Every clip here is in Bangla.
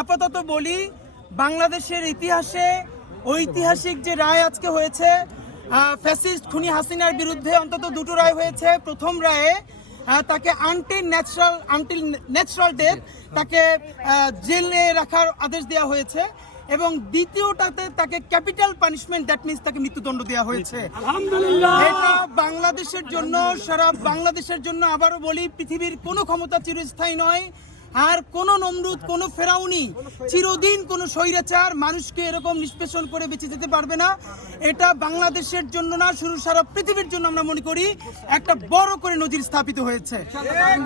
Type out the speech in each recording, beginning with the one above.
আপাতত বলি বাংলাদেশের ইতিহাসে ঐতিহাসিক যে রায় আজকে হয়েছে ফ্যাসিস্ট খুনি হাসিনার বিরুদ্ধে অন্তত দুটো রায় হয়েছে। প্রথম রায়ে তাকে until natural until natural death তাকে জেলে রাখার আদেশ দেওয়া হয়েছে এবং দ্বিতীয়টাতে তাকে ক্যাপিটাল পানিশমেন্ট দ্যাট মিনস তাকে মৃত্যুদণ্ড দেওয়া হয়েছে। এটা বাংলাদেশের জন্য সারা বাংলাদেশের জন্য আবারও বলি পৃথিবীর কোনো ক্ষমতা চিরস্থায়ী নয়। আর কোন নমরুদ, কোন ফেরাউনি চিরদিন কোন স্বৈরাচার মানুষকে এরকম নিষ্পেষণ করে বেঁচে যেতে পারবে না। এটা বাংলাদেশের জন্য না শুরু সারা পৃথিবীর জন্য আমরা মনে করি, একটা বড় করে নজির স্থাপিত হয়েছে।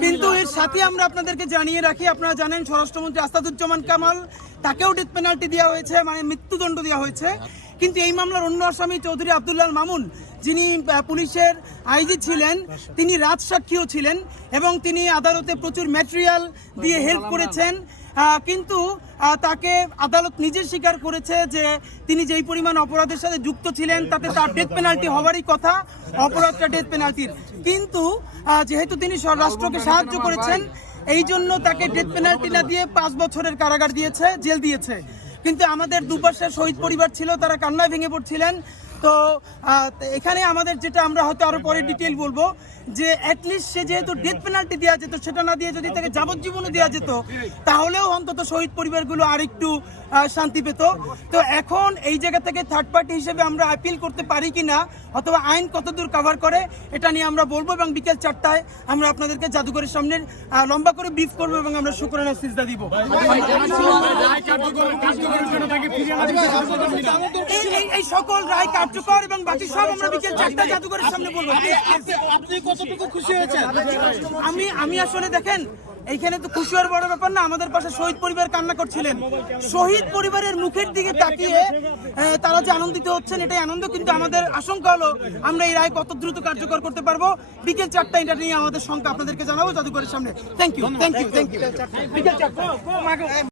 কিন্তু এর সাথে আমরা আপনাদেরকে জানিয়ে রাখি, আপনারা জানেন স্বরাষ্ট্রমন্ত্রী আস্তাদুজ্জামান কামাল, তাকেও ডেথ পেনাল্টি দেওয়া হয়েছে মানে মৃত্যুদণ্ড দেওয়া হয়েছে। কিন্তু এই মামলার অন্য আসামি চৌধুরী আব্দুল্লাহ মামুন যিনি পুলিশের আইজি ছিলেন তিনি রাজসাক্ষীও ছিলেন এবং তিনি আদালতে প্রচুর ম্যাটেরিয়াল দিয়ে হেল্প করেছেন। কিন্তু তাকে আদালত নিজে স্বীকার করেছে যে তিনি যেই পরিমাণ অপরাধের সাথে যুক্ত ছিলেন তাতে তার ডেথ পেনাল্টি হওয়ারই কথা অপরাধটা ডেথ পেনাল্টির কিন্তু যেহেতু তিনি রাষ্ট্রকে সাহায্য করেছেন এই জন্য তাকে ডেথ পেনাল্টি না দিয়ে পাঁচ বছরের কারাগার দিয়েছে জেল দিয়েছে। কিন্তু আমাদের দুপাশে শহীদ পরিবার ছিল, তারা কান্নায় ভেঙে পড়ছিলেন। তো এখানে আমাদের যেটা আমরা হয়তো আরও পরে ডিটেল বলব যে অ্যাটলিস্ট সে যেহেতু ডেথ পেনাল্টি দেওয়া যেত, সেটা না দিয়ে যদি তাকে যাবজ্জীবনও দেওয়া যেত, তাহলেও অন্তত শহীদ পরিবারগুলো আর একটু শান্তি পেত। তো এখন এই জায়গা থেকে থার্ড পার্টি হিসেবে আমরা আপিল করতে পারি কিনা, অথবা আইন কতদূর কভার করে, এটা নিয়ে আমরা বলব এবং বিকেল চারটায় আমরা আপনাদেরকে জাদুঘরের সামনে লম্বা করে ব্রিফ করব এবং আমরা শুক্রানা সিজদা দিব। এই সকল রায় কার্যকর এবং বাকি সব আমরা বিকেল চারটা জাদুঘরের সামনে বলব। কতটুকু খুশি হয়েছেন? আমি আমি আসলে দেখেন এইখানে তো খুশি হওয়ার বড় ব্যাপার না আমাদের পাশে শহীদ পরিবার কান্না করছিলেন। শহীদ পরিবারের মুখের দিকে তাকিয়ে তারা যে আনন্দিত হচ্ছেন এটাই আনন্দ কিন্তু আমাদের আশঙ্কা হলো আমরা এই রায় কত দ্রুত কার্যকর করতে পারব? বিকেল চারটা এটা নিয়ে আমাদের শঙ্কা আপনাদেরকে জানাব জাদুঘরের সামনে। Thank you thank you thank you বিকেল চারটা